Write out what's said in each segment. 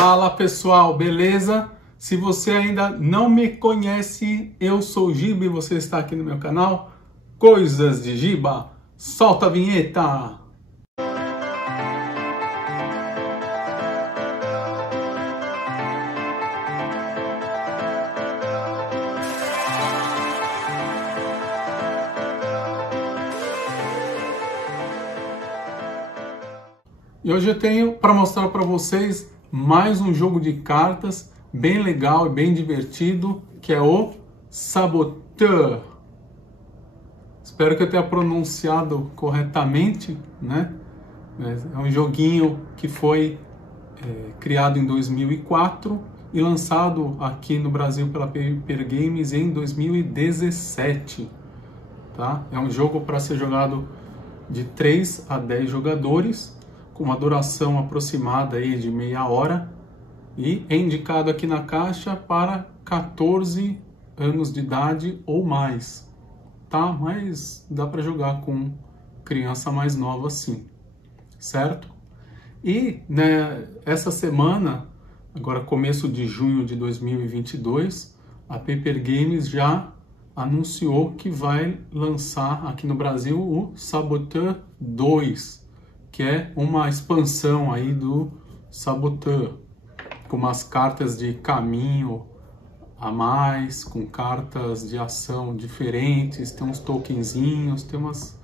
Fala pessoal, beleza? Se você ainda não me conhece, eu sou o Giba e você está aqui no meu canal Coisas de Giba. Solta a vinheta! E hoje eu tenho para mostrar para vocês mais um jogo de cartas bem legal e bem divertido, que é o Saboteur. Espero que eu tenha pronunciado corretamente, né? É um joguinho que foi criado em 2004 e lançado aqui no Brasil pela Paper Games em 2017. Tá? É um jogo para ser jogado de 3 a 10 jogadores, com uma duração aproximada aí de meia hora, e é indicado aqui na caixa para 14 anos de idade ou mais, tá? Mas dá para jogar com criança mais nova sim, certo? E né, essa semana, agora começo de junho de 2022, a Paper Games já anunciou que vai lançar aqui no Brasil o Saboteur 2, que é uma expansão aí do Saboteur, com umas cartas de caminho a mais, com cartas de ação diferentes, tem uns tokenzinhos, tem umas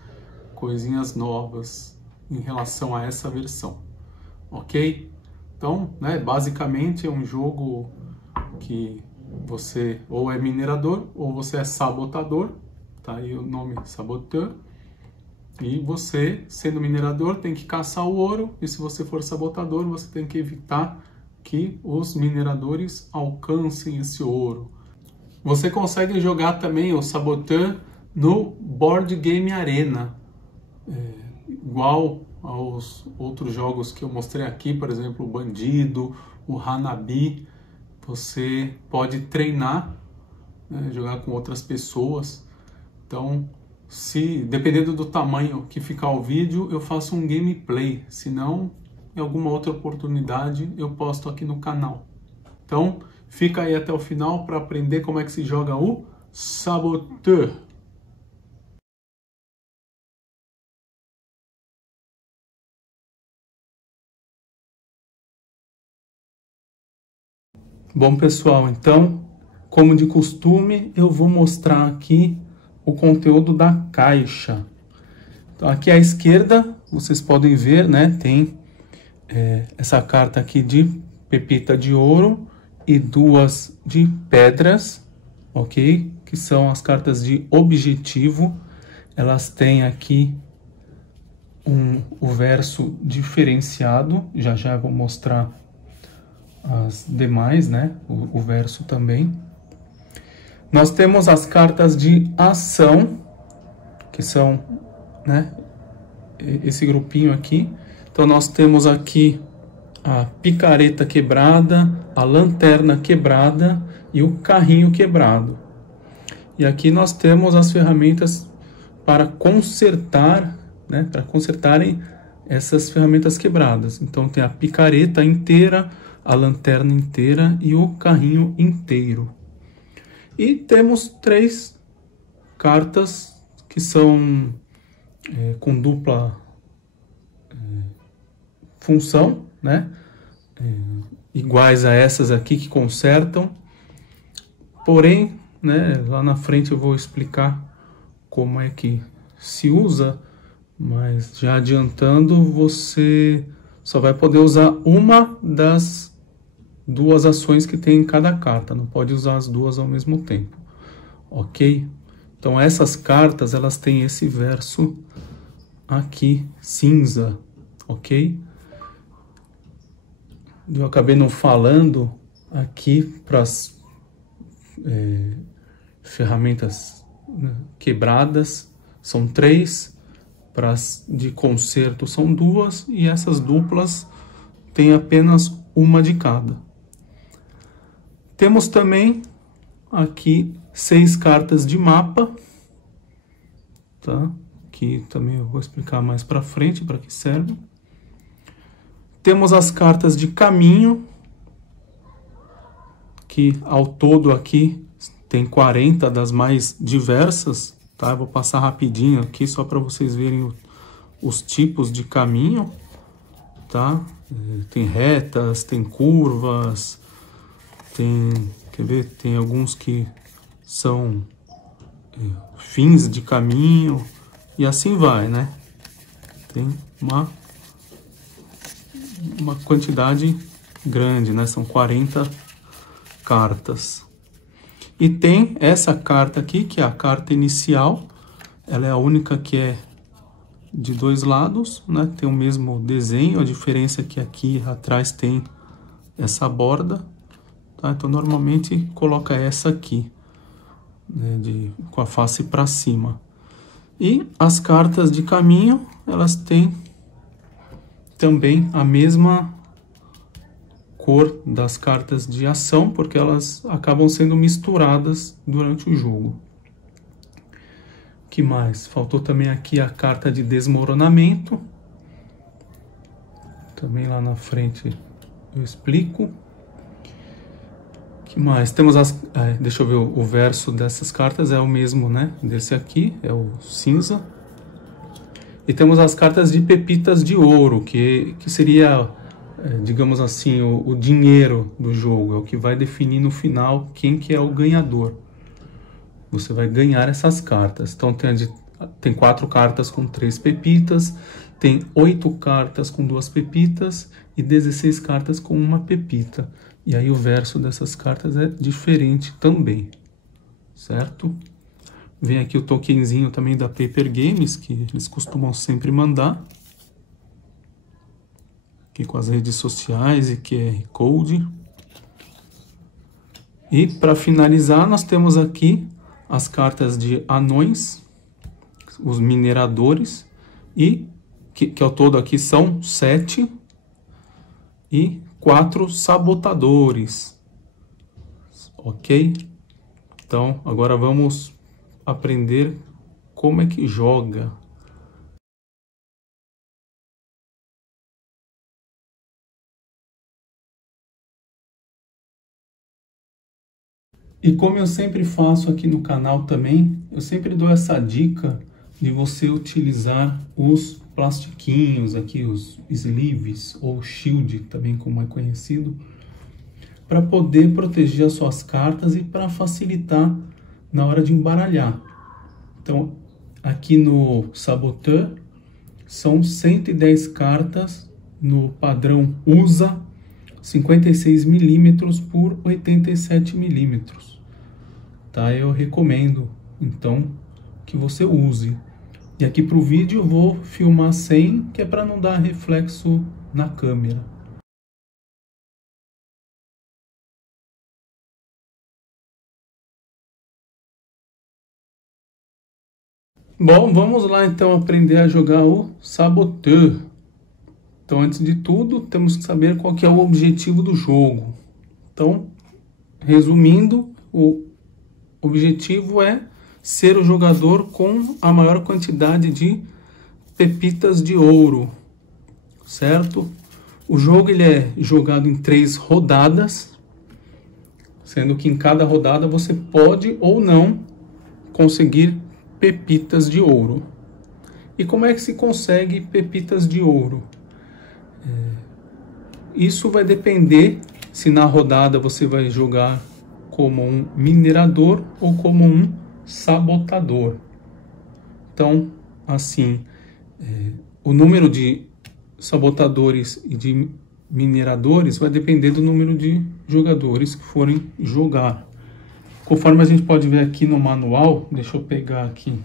coisinhas novas em relação a essa versão, ok? Então, né, basicamente é um jogo que você ou é minerador ou você é sabotador, tá aí o nome Saboteur. E você, sendo minerador, tem que caçar o ouro, e se você for sabotador, você tem que evitar que os mineradores alcancem esse ouro. Você consegue jogar também o Saboteur no Board Game Arena, igual aos outros jogos que eu mostrei aqui, por exemplo, o Bandido, o Hanabi. Você pode treinar, né, jogar com outras pessoas. Então, dependendo do tamanho que ficar o vídeo, eu faço um gameplay. Se não, em alguma outra oportunidade, eu posto aqui no canal. Então, fica aí até o final para aprender como é que se joga o Saboteur. Bom, pessoal, então, como de costume, eu vou mostrar aqui o conteúdo da caixa. Então, aqui à esquerda, vocês podem ver, né, tem essa carta aqui de pepita de ouro e duas de pedras, ok? Que são as cartas de objetivo. Elas têm aqui o verso diferenciado, já vou mostrar as demais, né, o verso também. Nós temos as cartas de ação, que são, né, esse grupinho aqui. Então nós temos aqui a picareta quebrada, a lanterna quebrada e o carrinho quebrado. E aqui nós temos as ferramentas para consertar, né, para consertarem essas ferramentas quebradas. Então tem a picareta inteira, a lanterna inteira e o carrinho inteiro. E temos 3 cartas que são com dupla função, né? Iguais a essas aqui que consertam. Porém, né, lá na frente eu vou explicar como é que se usa, mas já adiantando, você só vai poder usar uma das 2 ações que tem em cada carta, não pode usar as 2 ao mesmo tempo, ok? Então essas cartas, elas têm esse verso aqui, cinza, ok? Eu acabei não falando aqui para as ferramentas, né, quebradas, são 3, para as de conserto são 2, e essas duplas tem apenas uma de cada. Temos também aqui 6 cartas de mapa, tá? Que também eu vou explicar mais para frente para que serve. Temos as cartas de caminho, que ao todo aqui tem 40 das mais diversas, tá? Eu vou passar rapidinho aqui só para vocês verem os tipos de caminho, tá? Tem retas, tem curvas, quer ver? Tem alguns que são fins de caminho e assim vai, né? Tem uma quantidade grande, né? São 40 cartas. E tem essa carta aqui, que é a carta inicial. Ela é a única que é de dois lados, né? Tem o mesmo desenho, a diferença é que aqui atrás tem essa borda, tá? Então normalmente coloca essa aqui, né? Com a face para cima. E as cartas de caminho, elas têm também a mesma cor das cartas de ação, porque elas acabam sendo misturadas durante o jogo. Que mais? Faltou também aqui a carta de desmoronamento. Também lá na frente eu explico. Que mais? Temos deixa eu ver, o verso dessas cartas é o mesmo, né? Desse aqui, é o cinza. E temos as cartas de pepitas de ouro, que seria, digamos assim, o dinheiro do jogo. É o que vai definir no final quem que é o ganhador. Você vai ganhar essas cartas. Então tem 4 cartas com 3 pepitas, tem 8 cartas com 2 pepitas e 16 cartas com 1 pepita. E aí o verso dessas cartas é diferente também, certo? Vem aqui o tokenzinho também da Paper Games, que eles costumam sempre mandar. Aqui com as redes sociais e QR Code. E para finalizar, nós temos aqui as cartas de anões, os mineradores, e que ao todo aqui são 7, e 4 sabotadores, ok? Então, agora vamos aprender como é que joga. E como eu sempre faço aqui no canal também, eu sempre dou essa dica de você utilizar os plastiquinhos aqui, os sleeves ou shield, também como é conhecido, para poder proteger as suas cartas e para facilitar na hora de embaralhar. Então, aqui no Saboteur, são 110 cartas no padrão USA, 56 milímetros por 87 milímetros. Tá? Eu recomendo, então, que você use. E aqui para o vídeo eu vou filmar sem, que é para não dar reflexo na câmera. Bom, vamos lá então aprender a jogar o Saboteur. Então, antes de tudo, temos que saber qual que é o objetivo do jogo. Então, resumindo, o objetivo é ser o jogador com a maior quantidade de pepitas de ouro, certo? O jogo ele é jogado em 3 rodadas, sendo que em cada rodada você pode ou não conseguir pepitas de ouro. E como é que se consegue pepitas de ouro? Isso vai depender se na rodada você vai jogar como um minerador ou como um sabotador. Então, assim, o número de sabotadores e de mineradores vai depender do número de jogadores que forem jogar. Conforme a gente pode ver aqui no manual, deixa eu pegar aqui.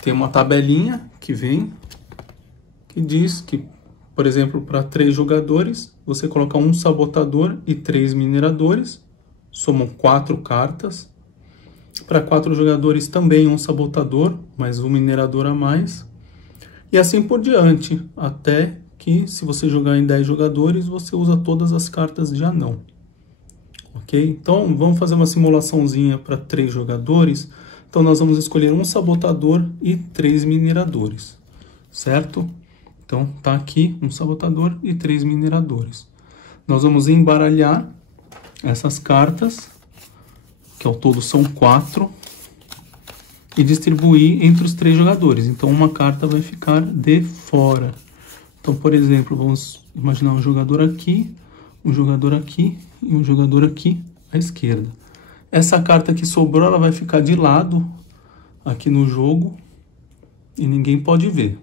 Tem uma tabelinha que vem, que diz que, por exemplo, para 3 jogadores, você coloca um sabotador e 3 mineradores, somam 4 cartas. Para 4 jogadores também um sabotador, mais um minerador a mais. E assim por diante, até que se você jogar em 10 jogadores, você usa todas as cartas de anão. Ok? Então vamos fazer uma simulaçãozinha para 3 jogadores. Então nós vamos escolher um sabotador e 3 mineradores, certo? Então tá aqui um sabotador e 3 mineradores. nós vamos embaralhar essas cartas, que ao todo são 4, e distribuir entre os 3 jogadores. Então, uma carta vai ficar de fora. Então, por exemplo, vamos imaginar um jogador aqui e um jogador aqui à esquerda. Essa carta que sobrou, ela vai ficar de lado aqui no jogo e ninguém pode ver,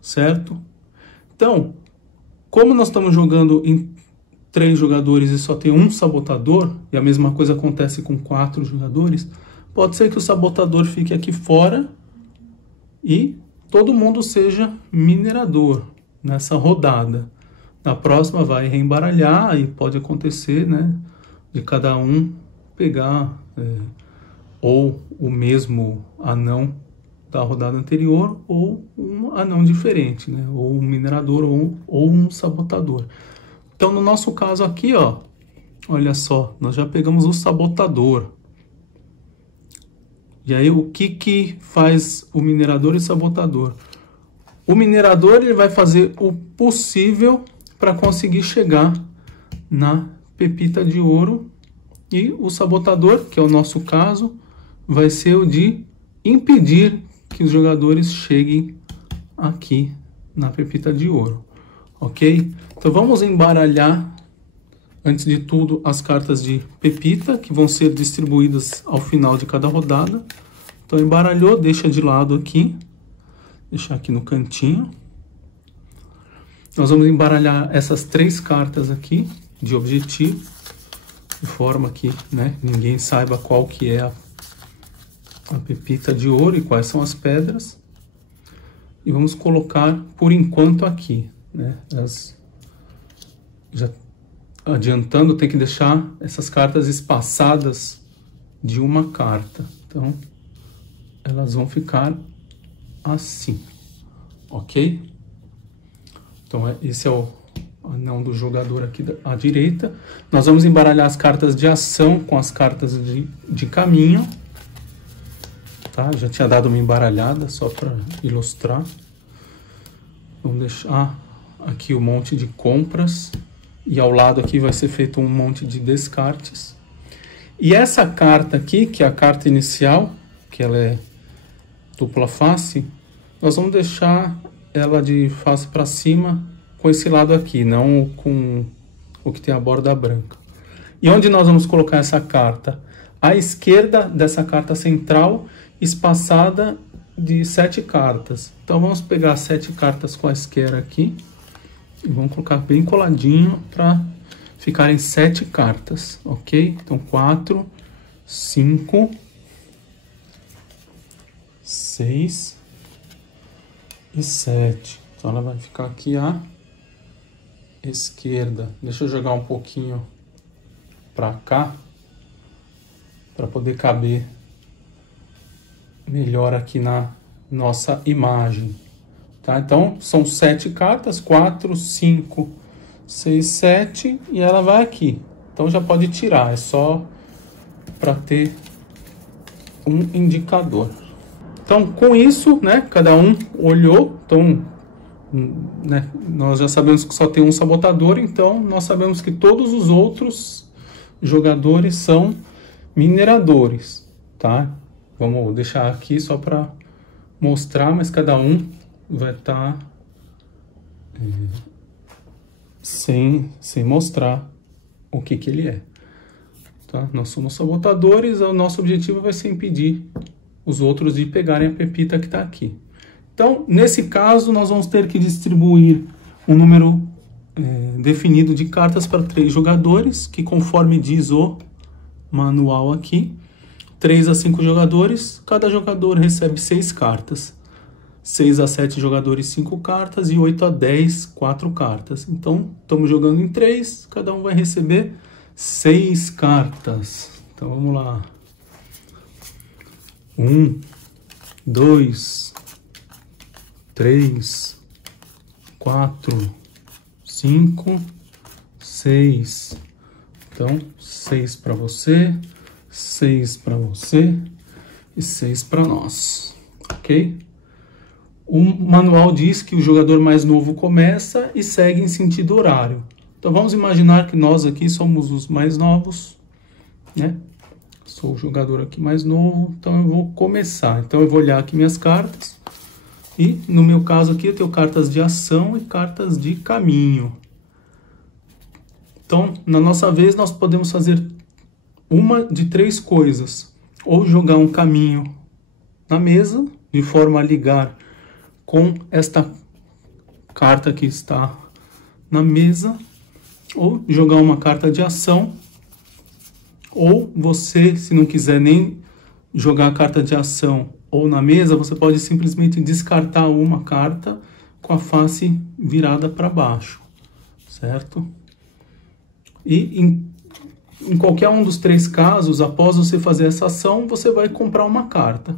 certo? Então, como nós estamos jogando em 3 jogadores e só tem um sabotador, e a mesma coisa acontece com 4 jogadores, pode ser que o sabotador fique aqui fora e todo mundo seja minerador nessa rodada. Na próxima vai reembaralhar e pode acontecer, né, de cada um pegar ou o mesmo anão da rodada anterior ou um anão diferente, né, ou um minerador ou um sabotador. Então, no nosso caso aqui, ó, olha só, nós já pegamos o sabotador. E aí, o que faz o minerador e o sabotador? O minerador, ele vai fazer o possível para conseguir chegar na pepita de ouro. E o sabotador, que é o nosso caso, vai ser o de impedir que os jogadores cheguem aqui na pepita de ouro. Ok? Então, vamos embaralhar, antes de tudo, as cartas de pepita, que vão ser distribuídas ao final de cada rodada. Então, embaralhou, deixa de lado aqui. Deixar aqui no cantinho. Nós vamos embaralhar essas 3 cartas aqui, de objetivo, de forma que, né, ninguém saiba qual que é a pepita de ouro e quais são as pedras. E vamos colocar, por enquanto, aqui, né? Já adiantando, tem que deixar essas cartas espaçadas de uma carta. Então, elas vão ficar assim, ok? Então, esse é o anão do jogador aqui à direita. Nós vamos embaralhar as cartas de ação com as cartas de caminho. Tá? Já tinha dado uma embaralhada, só para ilustrar. Vamos deixar aqui um monte de compras. E ao lado aqui vai ser feito um monte de descartes. E essa carta aqui, que é a carta inicial, que ela é dupla face, nós vamos deixar ela de face para cima com esse lado aqui, não com o que tem a borda branca. E onde nós vamos colocar essa carta? À esquerda dessa carta central, espaçada de 7 cartas. Então vamos pegar 7 cartas quaisquer aqui e vamos colocar bem coladinho para ficarem 7 cartas, ok? Então 4, 5, 6 e 7. Então ela vai ficar aqui à esquerda. Deixa eu jogar um pouquinho para cá para poder caber melhor aqui na nossa imagem. Tá? Então são 7 cartas, 4, 5, 6, 7 e ela vai aqui. Então já pode tirar, é só para ter um indicador. Então, com isso, né, cada um olhou, então, né, nós já sabemos que só tem um sabotador, então nós sabemos que todos os outros jogadores são mineradores, tá? Vamos deixar aqui só para mostrar, mas cada um vai estar sem mostrar o que ele é. Tá? Nós somos sabotadores, o nosso objetivo vai ser impedir os outros de pegarem a pepita que está aqui. Então, nesse caso, nós vamos ter que distribuir um número definido de cartas para 3 jogadores, que conforme diz o manual aqui, 3 a 5 jogadores, cada jogador recebe 6 cartas. 6 a 7 jogadores, 5 cartas, e 8 a 10, 4 cartas. Então, estamos jogando em 3, cada um vai receber 6 cartas. Então, vamos lá. 1, 2, 3, 4, 5, 6. Então, 6 para você, 6 para você e 6 para nós, ok? O manual diz que o jogador mais novo começa e segue em sentido horário. Então vamos imaginar que nós aqui somos os mais novos, né? Sou o jogador aqui mais novo, então eu vou começar. Então eu vou olhar aqui minhas cartas. E no meu caso aqui eu tenho cartas de ação e cartas de caminho. Então, na nossa vez, nós podemos fazer uma de três coisas. Ou jogar um caminho na mesa, de forma a ligar com esta carta que está na mesa. Ou jogar uma carta de ação. Ou você, se não quiser nem jogar a carta de ação ou na mesa, você pode simplesmente descartar uma carta com a face virada para baixo, certo? E em qualquer um dos três casos, após você fazer essa ação, você vai comprar uma carta.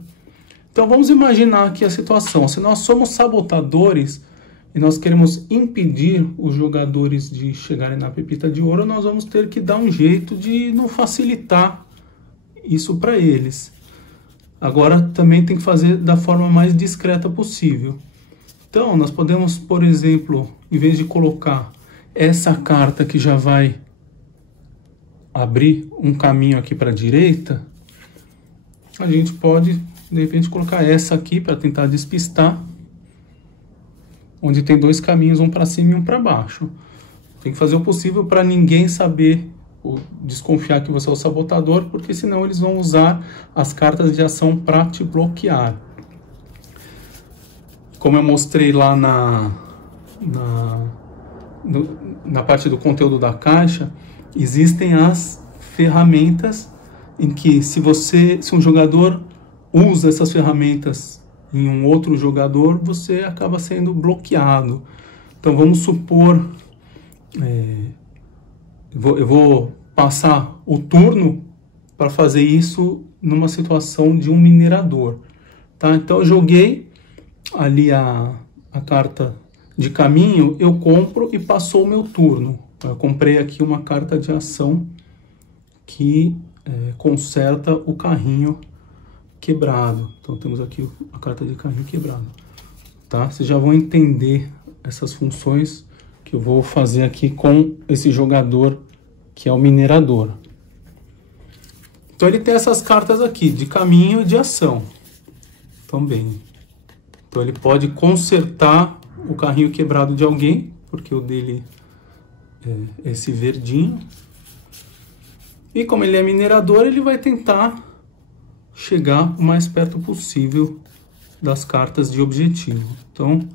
Então vamos imaginar aqui a situação. Se nós somos sabotadores e nós queremos impedir os jogadores de chegarem na pepita de ouro, nós vamos ter que dar um jeito de não facilitar isso para eles. Agora também tem que fazer da forma mais discreta possível. Então nós podemos, por exemplo, em vez de colocar essa carta que já vai abrir um caminho aqui para a direita, a gente pode de repente colocar essa aqui para tentar despistar, onde tem dois caminhos, um para cima e um para baixo. Tem que fazer o possível para ninguém saber ou desconfiar que você é o sabotador, porque senão eles vão usar as cartas de ação para te bloquear. Como eu mostrei lá na parte do conteúdo da caixa, existem as ferramentas em que se um jogador usa essas ferramentas em um outro jogador, você acaba sendo bloqueado. Então vamos supor, eu vou passar o turno para fazer isso numa situação de um minerador, tá? Então eu joguei ali a carta de caminho, eu compro e passou o meu turno. Eu comprei aqui uma carta de ação que conserta o carrinho quebrado. Então temos aqui a carta de carrinho quebrado, tá? Vocês já vão entender essas funções que eu vou fazer aqui com esse jogador que é o minerador. Então ele tem essas cartas aqui de caminho e de ação também. Então ele pode consertar o carrinho quebrado de alguém, porque o dele é esse verdinho. E como ele é minerador, ele vai tentar chegar o mais perto possível das cartas de objetivo. Então,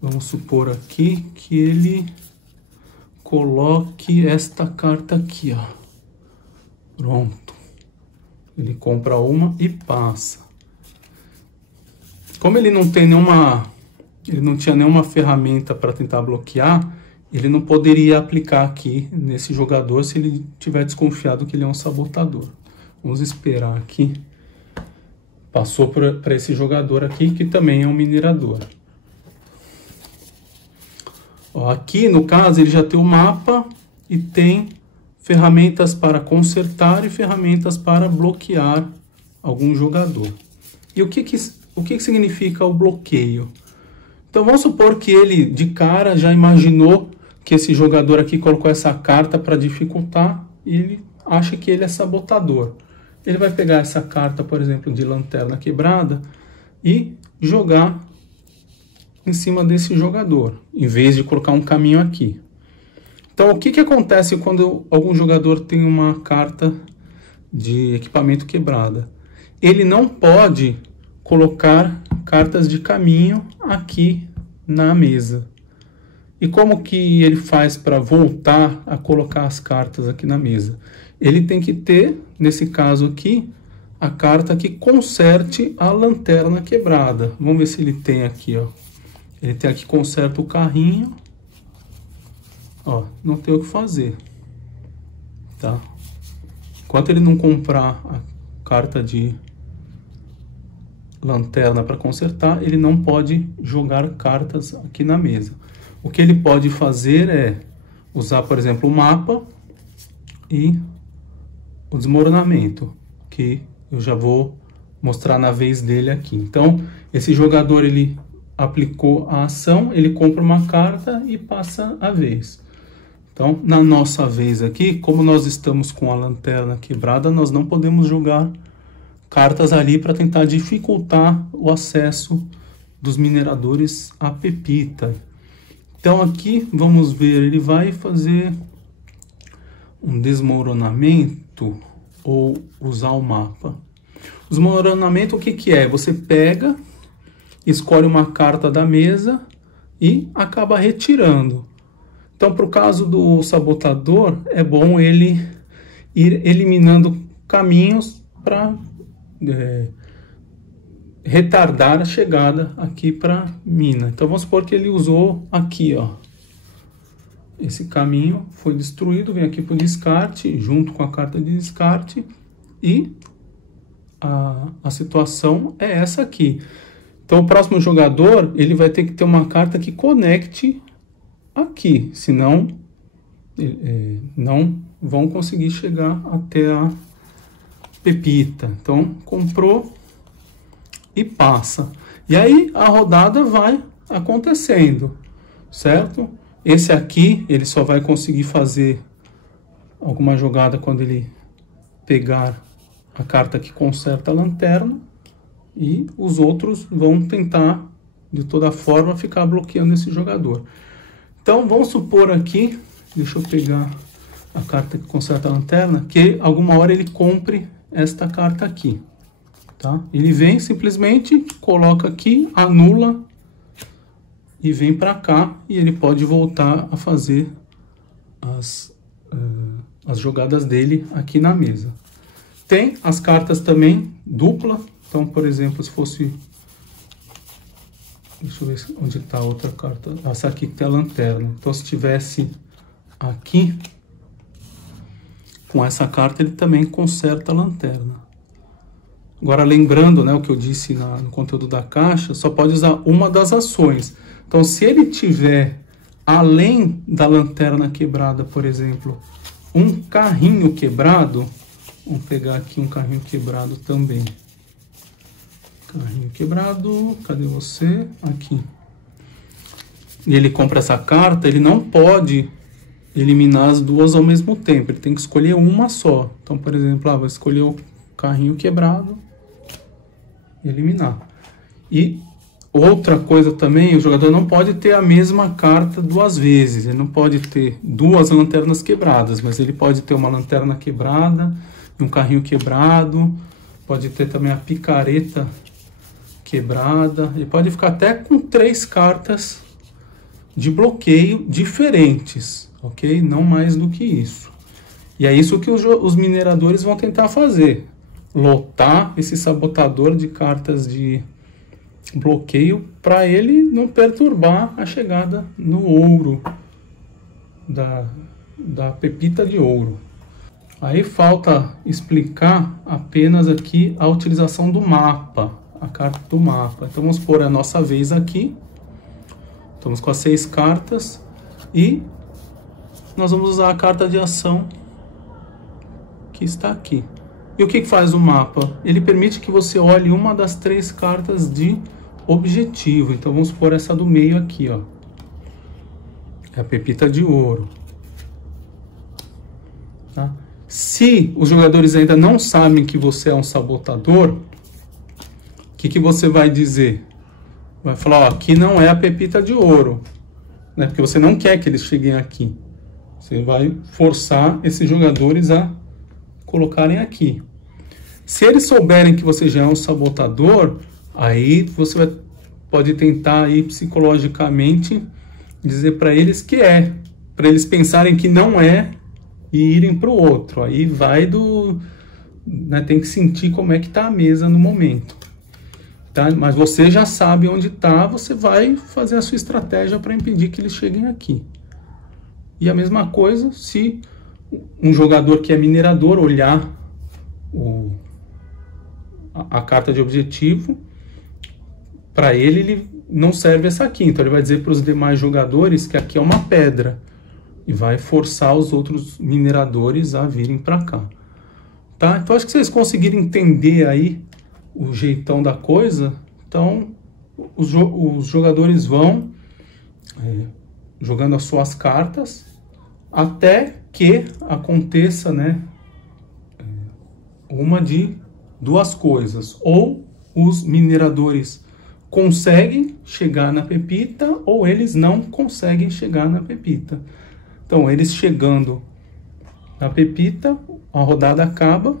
vamos supor aqui que ele coloque esta carta aqui, ó. Pronto. Ele compra uma e passa. Como ele não tinha nenhuma ferramenta para tentar bloquear, ele não poderia aplicar aqui nesse jogador se ele tiver desconfiado que ele é um sabotador. Vamos esperar aqui. Passou para esse jogador aqui, que também é um minerador. Ó, aqui, no caso, ele já tem o mapa e tem ferramentas para consertar e ferramentas para bloquear algum jogador. E o que significa o bloqueio? Então, vamos supor que ele, de cara, já imaginou que esse jogador aqui colocou essa carta para dificultar e ele acha que ele é sabotador. Ele vai pegar essa carta, por exemplo, de lanterna quebrada e jogar em cima desse jogador, em vez de colocar um caminho aqui. Então, o que acontece quando algum jogador tem uma carta de equipamento quebrada? Ele não pode colocar cartas de caminho aqui na mesa. E como que ele faz para voltar a colocar as cartas aqui na mesa? Ele tem que ter, nesse caso aqui, a carta que conserte a lanterna quebrada. Vamos ver se ele tem aqui, ó. Ele tem aqui, conserta o carrinho. Ó, não tem o que fazer, tá? Enquanto ele não comprar a carta de lanterna para consertar, ele não pode jogar cartas aqui na mesa. O que ele pode fazer é usar, por exemplo, o mapa e o desmoronamento, que eu já vou mostrar na vez dele aqui. Então, esse jogador, ele aplicou a ação, ele compra uma carta e passa a vez. Então, na nossa vez aqui, como nós estamos com a lanterna quebrada, nós não podemos jogar cartas ali para tentar dificultar o acesso dos mineradores à pepita. Então aqui, vamos ver, ele vai fazer um desmoronamento ou usar o mapa. O desmoronamento, o que que é? Você pega, escolhe uma carta da mesa e acaba retirando. Então, para o caso do sabotador, é bom ele ir eliminando caminhos para retardar a chegada aqui para a mina. Então, vamos supor que ele usou aqui, ó. Esse caminho foi destruído, vem aqui para o descarte, junto com a carta de descarte, e a situação é essa aqui. Então, o próximo jogador, ele vai ter que ter uma carta que conecte aqui, senão não vão conseguir chegar até a pepita. Então, comprou e passa. E aí, a rodada vai acontecendo, certo? Esse aqui, ele só vai conseguir fazer alguma jogada quando ele pegar a carta que conserta a lanterna, e os outros vão tentar, de toda forma, ficar bloqueando esse jogador. Então, vamos supor aqui, deixa eu pegar a carta que conserta a lanterna, que alguma hora ele compre esta carta aqui, tá? Ele vem, simplesmente, coloca aqui, anula, e vem para cá, e ele pode voltar a fazer as jogadas dele aqui na mesa. Tem as cartas também dupla. Então, por exemplo, se fosse... Deixa eu ver onde está a outra carta. Essa aqui que tem a lanterna. Então, se tivesse aqui, com essa carta, ele também conserta a lanterna. Agora, lembrando, né, o que eu disse no conteúdo da caixa, só pode usar uma das ações. Então, se ele tiver, além da lanterna quebrada, por exemplo, um carrinho quebrado, vamos pegar aqui um carrinho quebrado também. Carrinho quebrado, cadê você? Aqui. E ele compra essa carta, ele não pode eliminar as duas ao mesmo tempo, ele tem que escolher uma só. Então, por exemplo, vou escolher o carrinho quebrado e eliminar. E outra coisa também, o jogador não pode ter a mesma carta duas vezes. Ele não pode ter duas lanternas quebradas, mas ele pode ter uma lanterna quebrada e um carrinho quebrado. Pode ter também a picareta quebrada. Ele pode ficar até com 3 cartas de bloqueio diferentes, ok? Não mais do que isso. E é isso que os mineradores vão tentar fazer. Lotar esse sabotador de cartas de bloqueio para ele não perturbar a chegada no ouro, da pepita de ouro. Aí falta explicar apenas aqui a utilização do mapa, a carta do mapa. Então vamos pôr a nossa vez aqui. Estamos com as 6 cartas e nós vamos usar a carta de ação que está aqui. E o que faz o mapa? Ele permite que você olhe uma das 3 cartas de objetivo. Então vamos pôr essa do meio aqui, ó. É a pepita de ouro. Tá? Se os jogadores ainda não sabem que você é um sabotador, o que você vai dizer? Vai falar, ó, aqui não é a pepita de ouro, né? Porque você não quer que eles cheguem aqui. Você vai forçar esses jogadores a colocarem aqui. Se eles souberem que você já é um sabotador, aí você pode tentar aí psicologicamente dizer para eles que é, para eles pensarem que não é e irem para o outro. Aí vai né, tem que sentir como é que está a mesa no momento. Tá? Mas você já sabe onde está, você vai fazer a sua estratégia para impedir que eles cheguem aqui. E a mesma coisa se um jogador que é minerador olhar a carta de objetivo, para ele não serve essa aqui. Então ele vai dizer para os demais jogadores que aqui é uma pedra e vai forçar os outros mineradores a virem para cá. Tá? Então acho que vocês conseguiram entender aí o jeitão da coisa. Então os jogadores vão jogando as suas cartas até que aconteça, né, uma de duas coisas. Ou os mineradores conseguem chegar na pepita, ou eles não conseguem chegar na pepita. Então, eles chegando na pepita, a rodada acaba.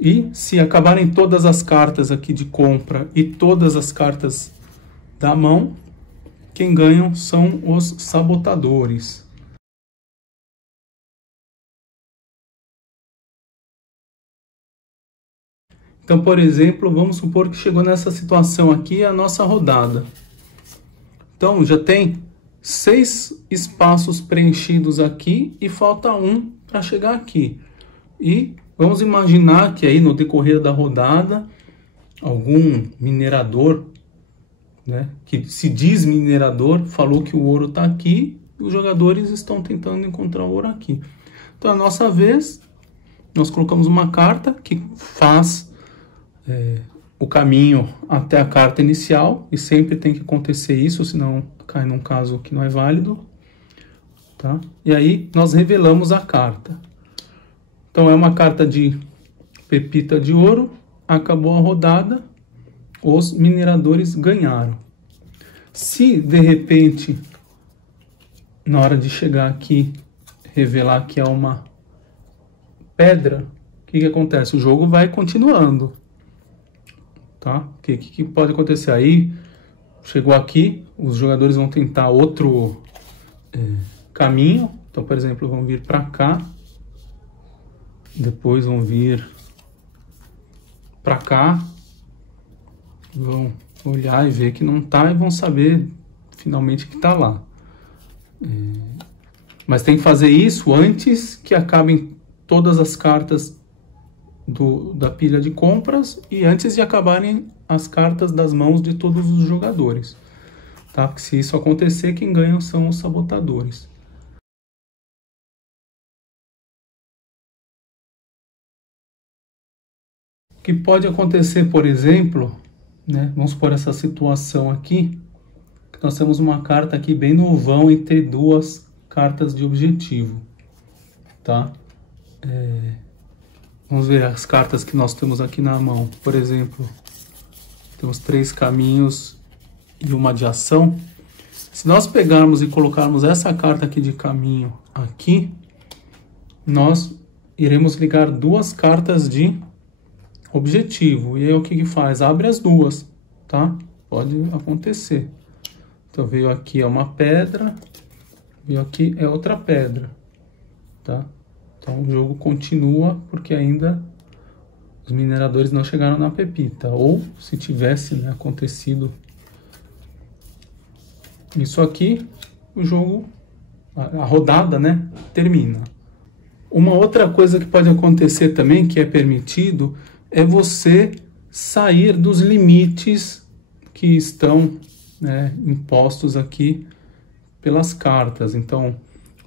E se acabarem todas as cartas aqui de compra e todas as cartas da mão, quem ganham são os sabotadores. Então, por exemplo, vamos supor que chegou nessa situação aqui a nossa rodada. Então, já tem 6 espaços preenchidos aqui e falta um para chegar aqui. E vamos imaginar que aí no decorrer da rodada, algum minerador, né, que se diz minerador, falou que o ouro está aqui e os jogadores estão tentando encontrar o ouro aqui. Então, a nossa vez, nós colocamos uma carta que faz o caminho até a carta inicial, e sempre tem que acontecer isso, senão cai num caso que não é válido, tá? E aí nós revelamos a carta. Então é uma carta de pepita de ouro, acabou a rodada, os mineradores ganharam. Se de repente, na hora de chegar aqui, revelar que é uma pedra, o que acontece? O jogo vai continuando. Tá? O que pode acontecer? Aí, chegou aqui, os jogadores vão tentar outro caminho. Então, por exemplo, vão vir para cá. Depois vão vir para cá. Vão olhar e ver que não tá e vão saber finalmente que tá lá. Mas tem que fazer isso antes que acabem todas as cartas da pilha de compras e antes de acabarem as cartas das mãos de todos os jogadores, tá? Porque se isso acontecer, quem ganha são os sabotadores. O que pode acontecer, por exemplo, né? Vamos supor essa situação aqui, que nós temos uma carta aqui bem no vão entre duas cartas de objetivo, tá? Vamos ver as cartas que nós temos aqui na mão. Por exemplo, temos 3 caminhos e uma de ação. Se nós pegarmos e colocarmos essa carta aqui de caminho aqui, nós iremos ligar 2 cartas de objetivo. E aí o que faz? Abre as duas, tá? Pode acontecer. Então veio aqui é uma pedra, veio aqui é outra pedra, tá? Então o jogo continua porque ainda os mineradores não chegaram na pepita. Ou se tivesse, né, acontecido isso aqui, o jogo, a rodada, né, termina. Uma outra coisa que pode acontecer também, que é permitido, é você sair dos limites que estão, né, impostos aqui pelas cartas. Então,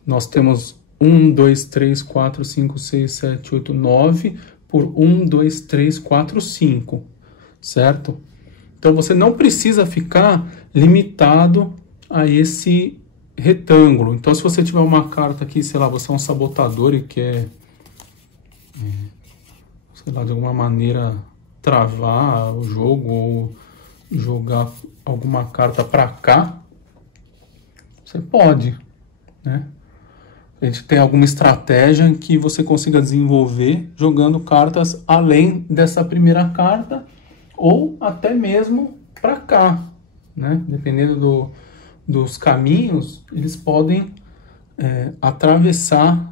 nós temos 1, 2, 3, 4, 5, 6, 7, 8, 9 por 1, 2, 3, 4, 5, certo? Então, você não precisa ficar limitado a esse retângulo. Então, se você tiver uma carta aqui, sei lá, você é um sabotador e quer, sei lá, de alguma maneira travar o jogo ou jogar alguma carta para cá, você pode, né? A gente tem alguma estratégia em que você consiga desenvolver jogando cartas além dessa primeira carta ou até mesmo para cá, né? Dependendo dos caminhos, eles podem atravessar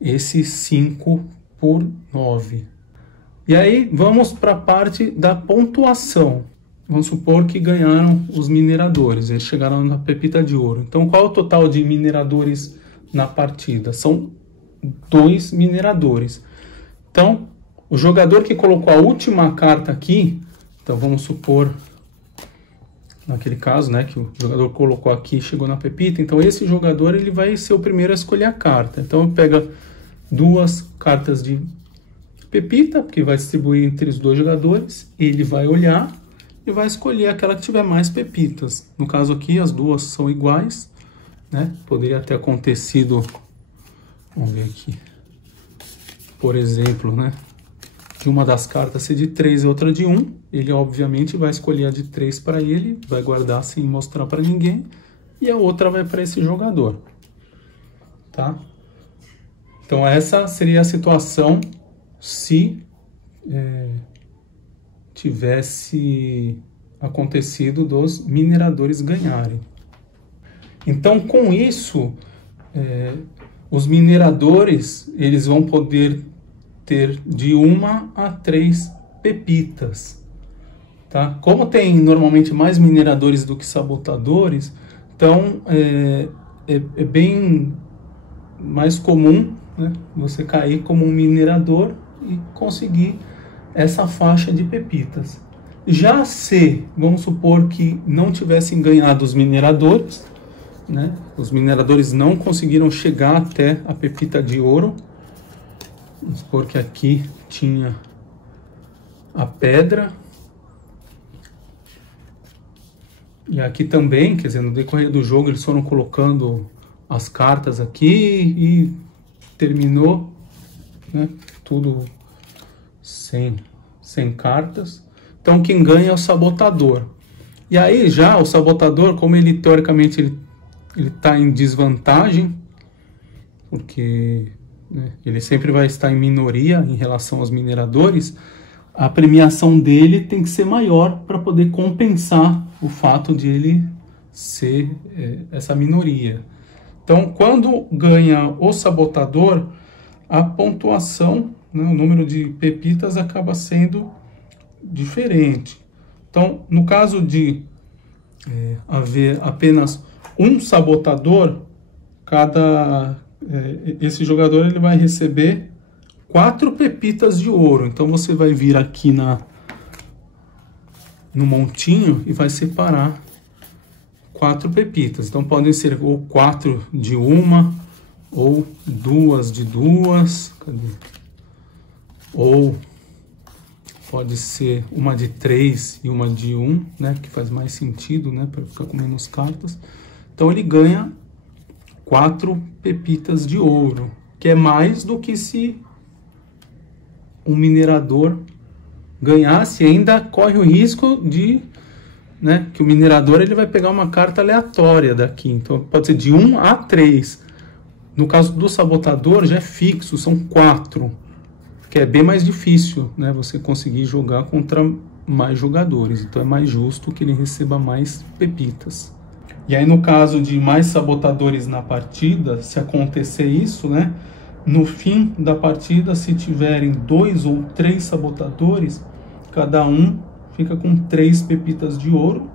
esse 5 por 9. E aí vamos para a parte da pontuação. Vamos supor que ganharam os mineradores, eles chegaram na pepita de ouro. Então qual é o total de mineradores na partida? São 2 mineradores. Então, o jogador que colocou a última carta aqui, então vamos supor, naquele caso, né, que o jogador colocou aqui, chegou na pepita, então esse jogador ele vai ser o primeiro a escolher a carta. Então pega 2 cartas de pepita, que vai distribuir entre os 2 jogadores, ele vai olhar e vai escolher aquela que tiver mais pepitas. No caso aqui, as duas são iguais, né? Poderia ter acontecido Vamos ver aqui. Por exemplo, né? De uma das cartas ser de 3 e outra de 1. Ele, obviamente, vai escolher a de 3 para ele, vai guardar sem mostrar para ninguém. E a outra vai para esse jogador. Tá? Então, essa seria a situação se tivesse acontecido dos mineradores ganharem. Então, com isso, os mineradores eles vão poder ter de 1 a 3 pepitas. Tá? Como tem normalmente mais mineradores do que sabotadores, então é bem mais comum, né, você cair como um minerador e conseguir essa faixa de pepitas. Já se, vamos supor que não tivessem ganhado os mineradores, né, os mineradores não conseguiram chegar até a pepita de ouro. Vamos supor que aqui tinha a pedra. E aqui também, quer dizer, no decorrer do jogo eles foram colocando as cartas aqui e terminou, né, tudo sem cartas. Então quem ganha é o sabotador. E aí já o sabotador, como ele teoricamente ele está em desvantagem, porque, né, ele sempre vai estar em minoria em relação aos mineradores, a premiação dele tem que ser maior para poder compensar o fato de ele ser essa minoria. Então, quando ganha o sabotador, a pontuação, né, o número de pepitas acaba sendo diferente. Então, no caso de haver apenas um sabotador, esse jogador ele vai receber 4 pepitas de ouro. Então você vai vir aqui no montinho e vai separar 4 pepitas. Então podem ser ou 4 de uma, ou 2 de 2. Cadê? Ou pode ser uma de 3 e uma de 1, né? Que faz mais sentido, né? Para ficar com menos cartas. Então ele ganha 4 pepitas de ouro, que é mais do que se um minerador ganhasse. Ainda corre o risco de, né, que o minerador ele vai pegar uma carta aleatória daqui. Então pode ser de 1 a 3. No caso do sabotador já é fixo, são 4, que é bem mais difícil, né, você conseguir jogar contra mais jogadores. Então é mais justo que ele receba mais pepitas. E aí no caso de mais sabotadores na partida, se acontecer isso, né, no fim da partida, se tiverem 2 ou 3 sabotadores, cada um fica com 3 pepitas de ouro.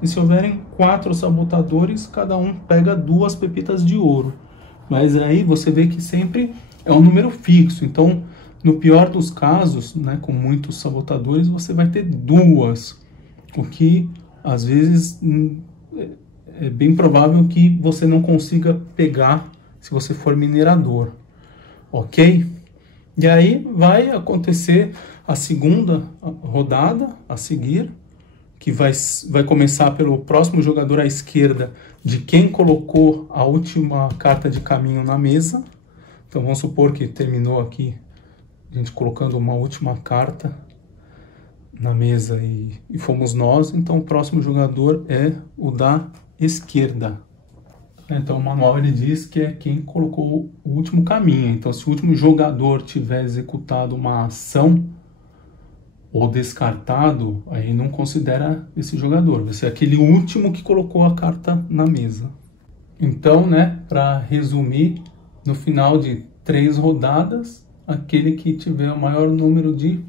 E se houverem 4 sabotadores, cada um pega 2 pepitas de ouro. Mas aí você vê que sempre é um número fixo. Então, no pior dos casos, né, com muitos sabotadores, você vai ter 2. O que, às vezes, é bem provável que você não consiga pegar se você for minerador. Ok? E aí vai acontecer a segunda rodada a seguir, que vai começar pelo próximo jogador à esquerda de quem colocou a última carta de caminho na mesa. Então vamos supor que terminou aqui a gente colocando uma última carta na mesa e fomos nós. Então o próximo jogador é o da esquerda. Então o manual ele diz que é quem colocou o último caminho. Então se o último jogador tiver executado uma ação ou descartado, aí não considera esse jogador. Vai ser aquele último que colocou a carta na mesa. Então, né, para resumir, no final de 3 rodadas, aquele que tiver o maior número de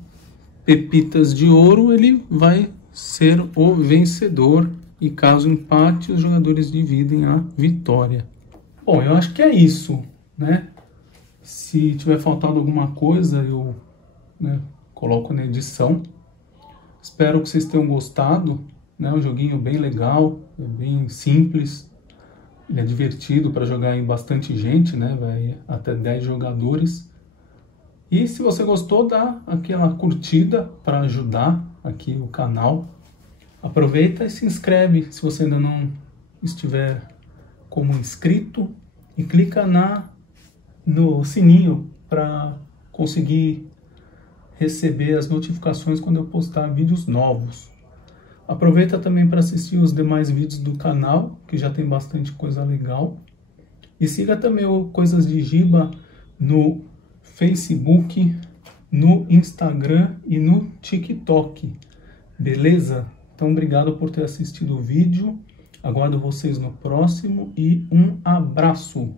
pepitas de ouro, ele vai ser o vencedor. E caso empate, os jogadores dividem a vitória. Bom, eu acho que é isso, né? Se tiver faltado alguma coisa, eu, né, coloco na edição. Espero que vocês tenham gostado, né? Um joguinho bem legal, é bem simples. Ele é divertido para jogar em bastante gente, né? Vai até 10 jogadores. E se você gostou, dá aquela curtida para ajudar aqui o canal. Aproveita e se inscreve se você ainda não estiver como inscrito e clica no sininho para conseguir receber as notificações quando eu postar vídeos novos. Aproveita também para assistir os demais vídeos do canal, que já tem bastante coisa legal. E siga também o Coisas de Giba no Facebook, no Instagram e no TikTok. Beleza? Então, obrigado por ter assistido o vídeo. Aguardo vocês no próximo e um abraço!